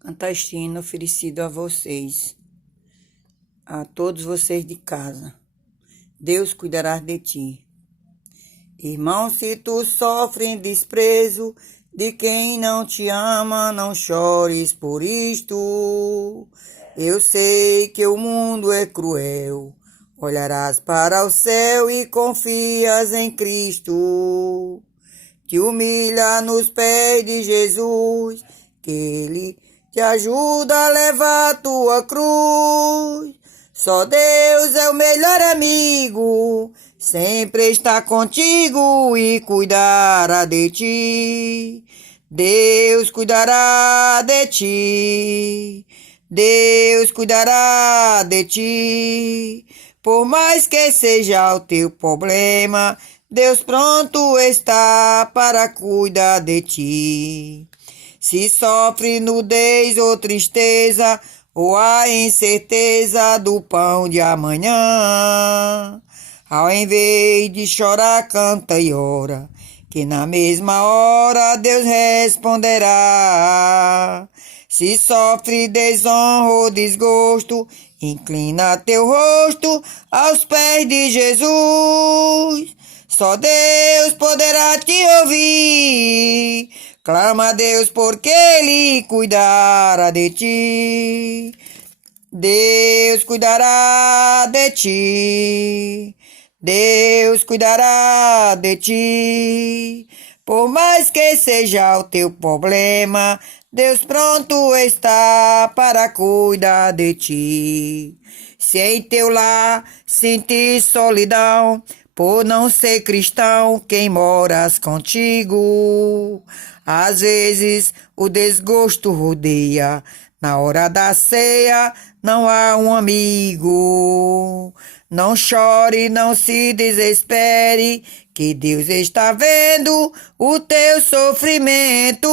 Cantaestino oferecido a vocês, a todos vocês de casa. Deus cuidará de ti. Irmão, se tu sofre desprezo de quem não te ama, não chores por isto. Eu sei que o mundo é cruel. Olharás para o céu e confias em Cristo. Te humilha nos pés de Jesus, que Ele te ajuda a levar a tua cruz. Só Deus é o melhor amigo, sempre está contigo e cuidará de ti. Deus cuidará de ti. Deus cuidará de ti. Por mais que seja o teu problema, Deus pronto está para cuidar de ti. Se sofre nudez ou tristeza, ou a incerteza do pão de amanhã, ao invés de chorar, canta e ora, que na mesma hora Deus responderá. Se sofre desonra ou desgosto, inclina teu rosto aos pés de Jesus. Só Deus poderá te ouvir. Clama a Deus porque Ele cuidará de ti. Deus cuidará de ti. Deus cuidará de ti. Por mais que seja o teu problema, Deus pronto está para cuidar de ti. Se em teu lar sentir solidão, por não ser cristão, quem moras contigo, às vezes o desgosto rodeia, na hora da ceia não há um amigo. Não chore, não se desespere, que Deus está vendo o teu sofrimento.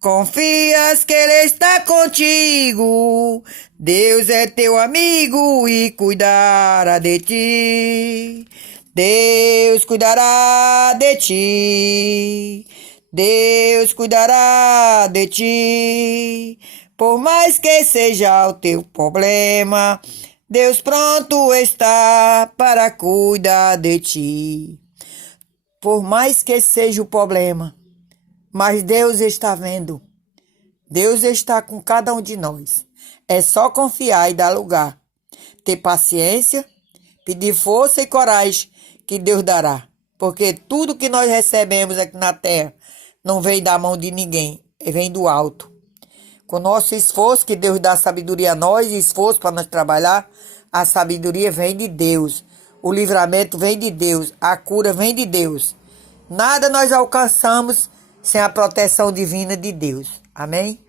Confias que Ele está contigo, Deus é teu amigo e cuidará de ti. Deus cuidará de ti. Deus cuidará de ti. Por mais que seja o teu problema, Deus pronto está para cuidar de ti. Por mais que seja o problema, mas Deus está vendo. Deus está com cada um de nós. É só confiar e dar lugar. Ter paciência, pedir força e coragem que Deus dará. Porque tudo que nós recebemos aqui na terra não vem da mão de ninguém, vem do alto. Com nosso esforço, que Deus dá sabedoria a nós e esforço para nós trabalhar, a sabedoria vem de Deus. O livramento vem de Deus. A cura vem de Deus. Nada nós alcançamos sem a proteção divina de Deus. Amém?